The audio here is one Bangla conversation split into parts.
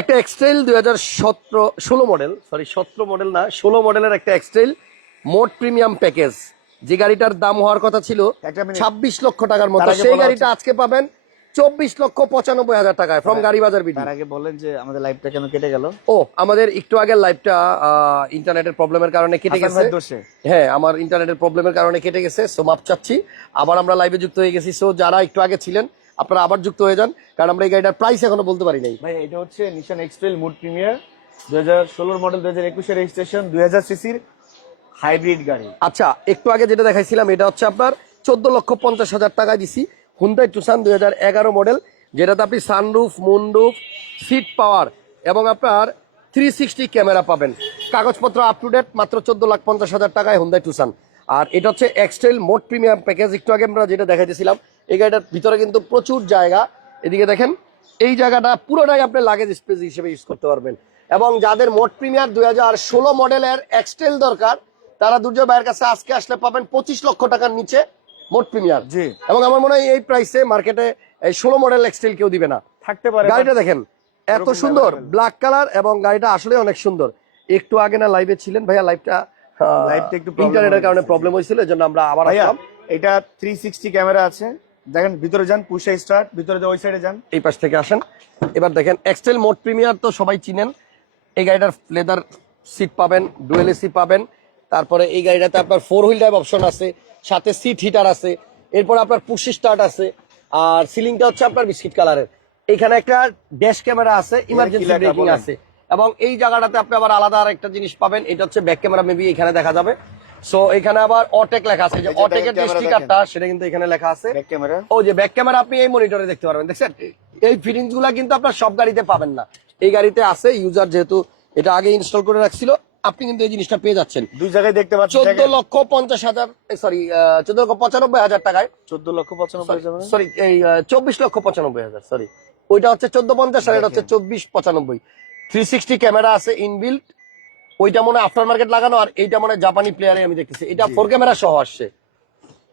একটা এক্সটাইল দুই হাজার সতেরো ষোলো মডেল সরি সতেরো মডেল না ষোলো মডেলের একটা এক্সটাইল মোট প্রিমিয়াম প্যাকেজ যে গাড়িটার দাম হওয়ার কথা ছিল ছাব্বিশ লক্ষ টাকার মতো। সেই গাড়িটা আজকে পাবেন চব্বিশ লক্ষ পঁচানব্বই হাজার টাকায় ফ্রম গাড়ি বাজার বিডি। আগে বলেন যে আমাদের লাইভটা কেন কেটে গেল। ও আমাদের একটু আগের লাইভটা ইন্টারনেটের প্রবলেমের কারণে কেটে গেছে। হ্যাঁ আমার ইন্টারনেটের প্রবলেমের কারণে কেটে গেছে সো মাপ চাচ্ছি। আবার আমরা লাইভে যুক্ত হয়ে গেছি সো যারা একটু আগে ছিলেন আপনারা আবার যুক্ত হয়ে যান কারণ আমরা এই গাড়িটার প্রাইস এখনও বলতে পারি নাই। ভাই এটা হচ্ছে নিশান এক্সট্রেল মুড প্রিমিয়ার দুই হাজার ষোলোর মডেল দুই হাজার একুশের রেজিস্ট্রেশন দুই হাজার সিসির হাইব্রিড গাড়ি। আচ্ছা একটু আগে যেটা দেখাইছিলাম এটা হচ্ছে আপনার চোদ্দ লক্ষ পঞ্চাশ হাজার টাকায় দিছি হুন্দাই টুসান দুই হাজার এগারো মডেল যেটাতে আপনি সানরুফ মুনরুফ সিট পাওয়ার এবং আপনার থ্রি সিক্সটি ক্যামেরা পাবেন। কাগজপত্র আপ টু ডেট মাত্র চোদ্দ লাখ পঞ্চাশ হাজার টাকায় হুন্দাই টুসান আর এটা হচ্ছে এক্সটেল মোট প্রিমিয়াম প্যাকেজ। একটু আগে আমরা যেটা দেখাইতেছিলাম এই গাড়িটার ভিতরে কিন্তু প্রচুর জায়গা। এদিকে দেখেন এই জায়গাটা পুরোটাই আপনি লাগেজ স্পেস হিসেবে ইউজ করতে পারবেন। এবং যাদের মোট প্রিমিয়ার দুই হাজার ষোলো মডেলের এক্সটেল দরকার তারা দুর্জয় ভাইয়ের কাছে আজকে আসলে পাবেন পঁচিশ লক্ষ টাকার নিচে মোট প্রিমিয়ার জি। এবং আমার মনে হয় এই প্রাইসে মার্কেটে এই ষোলো মডেল এক্সটেল কেউ দিবে না। থাকতে পারে গাড়িটা দেখেন এত সুন্দর ব্ল্যাক কালার এবং গাড়িটা আসলে অনেক সুন্দর। একটু আগে না লাইভে ছিলেন ভাইয়া লাইভটা Live টা একটু ইন্টারনেটের কারণে প্রবলেম হয়েছিল এজন্য আমরা আবার আসলাম। এটা থ্রি সিক্সটি ক্যামেরা আছে। দেখেন ভিতরে যান পুষে স্টার্ট ভিতরে ওই সাইডে যান। এই পাশ থেকে আসেন। এবার দেখেন এক্সটেল মোড প্রিমিয়ার তো সবাই চিনেন। এই গাড়িটার লেদার সিট পাবেন ডুয়েল এসি পাবেন। তারপরে এই গাড়িটাতে আপনার ফোর হুইল ড্রাইভ অপশন আছে সাথে সিট হিটার আছে। এরপর আপনার পুশি স্টার্ট আছে। আর সিলিংটা হচ্ছে আপনার বিস্কিট কালারের এখানে একটা ড্যাশ ক্যামেরা আছে ইমার্জেন্সি ব্রেকিং আছে। এবং এই জায়গাটাতে আপনি আবার আলাদা আর একটা জিনিস পাবেন এটা হচ্ছে ব্যাক ক্যামেরা মেবি এখানে দেখা যাবে। সো এখানে আবার অটেক লেখা আছে। যে অটেকের যে স্টিকারটা সেটা কিন্তু এখানে লেখা আছে। ব্যাক ক্যামেরা ও যে ব্যাক ক্যামেরা আপনি এই মনিটরে দেখতে পারবেন। দেখছেন? এই ফিটিংসগুলা কিন্তু আপনার সব গাড়িতে পাবেন না। এই গাড়িতে আছে ইউজার যেহেতু এটা আগে ইনস্টল করে রাখছিল আপনি কিন্তু এই জিনিসটা পেয়ে যাচ্ছেন। দুই জায়গায় দেখতে পাচ্ছেন। চোদ্দ লক্ষ পঞ্চাশ হাজার সরি চোদ্দ লক্ষ পঁচানব্বই হাজার টাকায়। চোদ্দ লক্ষ পঁচানব্বই সরি এই চব্বিশ লক্ষ পঁচানব্বই হাজার সরি ওইটা হচ্ছে চোদ্দ পঞ্চাশ আর এটা হচ্ছে চব্বিশ পঁচানব্বই। থ্রি সিক্সটি ক্যামেরা আছে ইনবিল্ট ওইটা মনে আফটার মার্কেট লাগানো আর এইটা মনে জাপানি প্লেয়ারে আমি দেখতেছি। এটা ফোর ক্যামেরা সহ আসছে।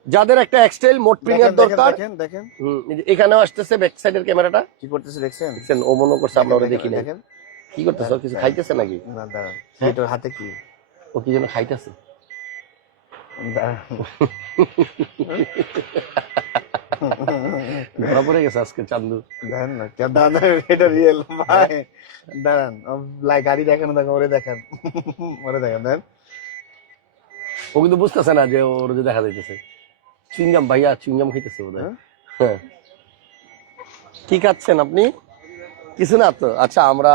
যাদের একটা এক্সটেল মোট প্রিমিয়ার দরকার। দেখেন দেখেন। হুম, এখানেও আসতেছে ব্যাক সাইডের ক্যামেরাটা। কি করতেছে দেখছেন? দেখছেন ও মনে করছে আমরা ওরা দেখি না দেখেন। কি করতেছে? কিছু খাইতেছে নাকি? না দাঁড়ান। এটা হাতে কি? ও কি যেন খাইতেছে। ধরা পড়ে গেছে আজকে চান্দু। দাঁড়ান না দাঁড়ান, এটা রিয়েল ভাই। দাঁড়ান লাই গাড়ি দেখানো দেখেন ওরে দেখেন। ওরে দেখেন দেন। ও কিন্তু বুঝতেছে না যে ওর যে দেখা যাইতেছে। চুইংগাম ভাইয়া চুইংগাম খাইতেছে বোধ হ্যাঁ? হ্যাঁ। কি খাচ্ছেন আপনি? কিছু না তো। আচ্ছা আমরা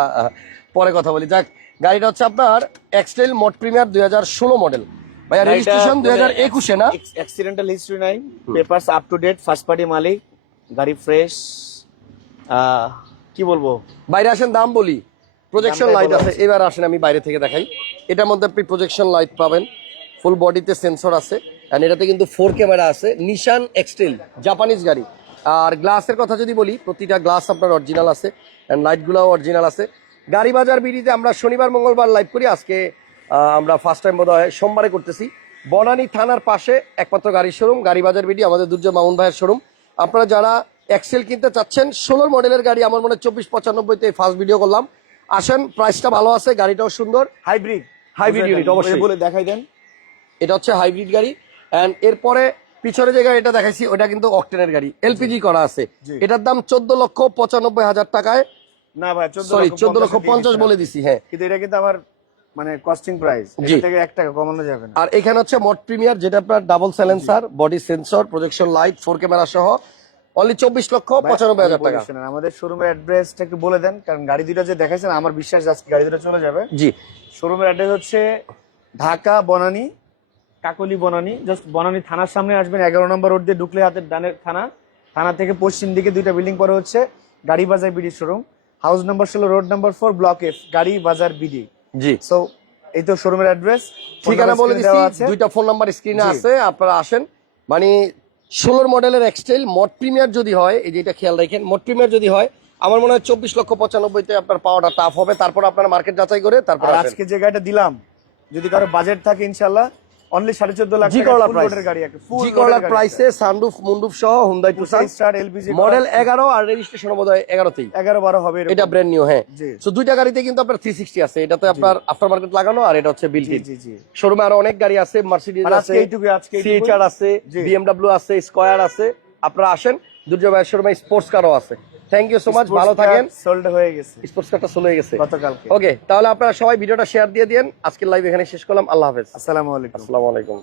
পরে কথা বলি। যাক গাড়িটা হচ্ছে আপনার এক্সটেল মোট প্রিমিয়ার দুই হাজার ষোলো মডেল ভাইয়া রেজিস্ট্রেশন দুই হাজার একুশে না? অ্যাক্সিডেন্টাল হিস্ট্রি নাই। Papers up to date first party মালিক গাড়ি ফ্রেশ কি বলব? বাইরে আসেন দাম বলি। প্রজেকশন লাইট আছে। এবার আসেন আমি বাইরে থেকে দেখাই। এটার মধ্যে আপনি প্রজেকশন লাইট পাবেন। ফুল বডিতে সেন্সর আছে। এন্ড এটাতে কিন্তু ফোর ক্যামেরা আছে। নিশান এক্সটেল জাপানিজ গাড়ি। আর গ্লাসের কথা যদি বলি প্রতিটা গ্লাস আপনার অরিজিনাল আছে। এন্ড লাইটগুলোও অরিজিনাল আছে। গাড়ি বাজার বিডিতে আমরা শনিবার মঙ্গলবার লাইভ করি। আজকে আমরা ফার্স্ট টাইম বোধ হয় সোমবারে করতেছি। বনানী থানার পাশে একমাত্র গাড়ির শোরুম গাড়ি বাজার বিডি আমাদের দুর্জয় মামুন ভাইয়ের শোরুম আপনারা যারা এক্সেল কিনতে চাচ্ছেন ষোলোর মডেলের গাড়ি আমার মনে হয় চব্বিশ পঁচানব্বইতে ফার্স্ট ভিডিও করলাম। আসেন প্রাইসটা ভালো আছে গাড়িটাও সুন্দর। হাইব্রিড হাইব্রিড unit, অবশ্যই। বলে দেখাই দেন। এটা হচ্ছে হাইব্রিড গাড়ি। এন্ড এরপরে পিছনে যে গাড়িটা দেখাইছি ওটা কিন্তু অকটেনের গাড়ি। এলপিজি করা আছে। এটার দাম চোদ্দ লক্ষ পঁচানব্বই হাজার টাকায় না ভাই চোদ্দ সরি চোদ্দ লক্ষ পঞ্চাশ বলে দিছি হ্যাঁ। কিন্তু এটা কিন্তু আমার মানে কস্টিং প্রাইস এটা থেকে এক টাকা কমানো যাবে না। আর এখানে হচ্ছে মোট প্রিমিয়ার যেটা আপনার double silencer body sensor projection light four camera সহ অনলি চব্বিশ লক্ষ পঁচানব্বই হাজার টাকা। আমাদের শোরুমের অ্যাড্রেসটা একটু বলে দেন কারণ গাড়ি দুটো যে দেখাইছেন আমার বিশ্বাস আজকে গাড়ি দুটো চলে যাবে। জি। শোরুমের অ্যাড্রেস হচ্ছে ঢাকা বনানী কাকলি বনানী জাস্ট বনানী থানার সামনে আসবেন এগারো নম্বর রোড দিয়ে ঢুকলে হাতের ডানের থানা থানা থেকে পশ্চিম দিকে দুইটা বিল্ডিং পরে হচ্ছে Gari Bazar BD showroom house number ষোলো road number four block F Gari Bazar BD. জি। সো এই তো শোরুমের অ্যাড্রেস ঠিকানা বলে দিচ্ছি দুইটা ফোন নাম্বার স্ক্রিনে আছে আপনারা আসেন। মানে ষোলোর মডেলের এক্সটাইল মট প্রিমিয়ার যদি হয় এই যেটা খেয়াল রাখেন মট প্রিমিয়ার যদি হয় আমার মনে হয় চব্বিশ লক্ষ পঁচানব্বইতে আপনার পাওয়াটা টাফ হবে। তারপর আপনার মার্কেট যাচাই করে তারপর আজকে যে গাড়িটা দিলাম যদি কারও বাজেট থাকে ইনশাল্লাহ অনলি সাড়ে চোদ্দ লাখ গাড়ি একটা ফুল জি প্রাইসে সানরুফ মুন্ডুফ সহ টুসান স্টার এলপিজি মডেল এগারো আর রেজিস্ট্রেশন হয় হবে এটা ব্র্যান্ড নিউ হ্যাঁ। দুইটা গাড়িতে কিন্তু আপনার থ্রি সিক্সটি আছে। এটাতে আপনার আফটার মার্কেট লাগানো আর এটা হচ্ছে বিল্ট শোরুমে আরও অনেক গাড়ি আছে মার্সিডিজ আছে এইটুকু আজকে সিএইচআর আছে। বিএমডব্লিউ আছে স্কয়ার আছে। আপনারা আসেন ভাইয়ের শোরুমে স্পোর্টস কারও আছে। থ্যাংক ইউ সো মাচ ভালো থাকেন। সোল্ড হয়ে গেছে। স্পোর্টস কার্ডটা সোল্ড হয়ে গেছে। গতকালকে। ওকে তাহলে আপনারা সবাই ভিডিওটা শেয়ার দিয়ে দিন আজকের লাইভ এখানে শেষ করলাম। আল্লাহ হাফেজ। আসসালামু আলাইকুম। আসসালামু আলাইকুম।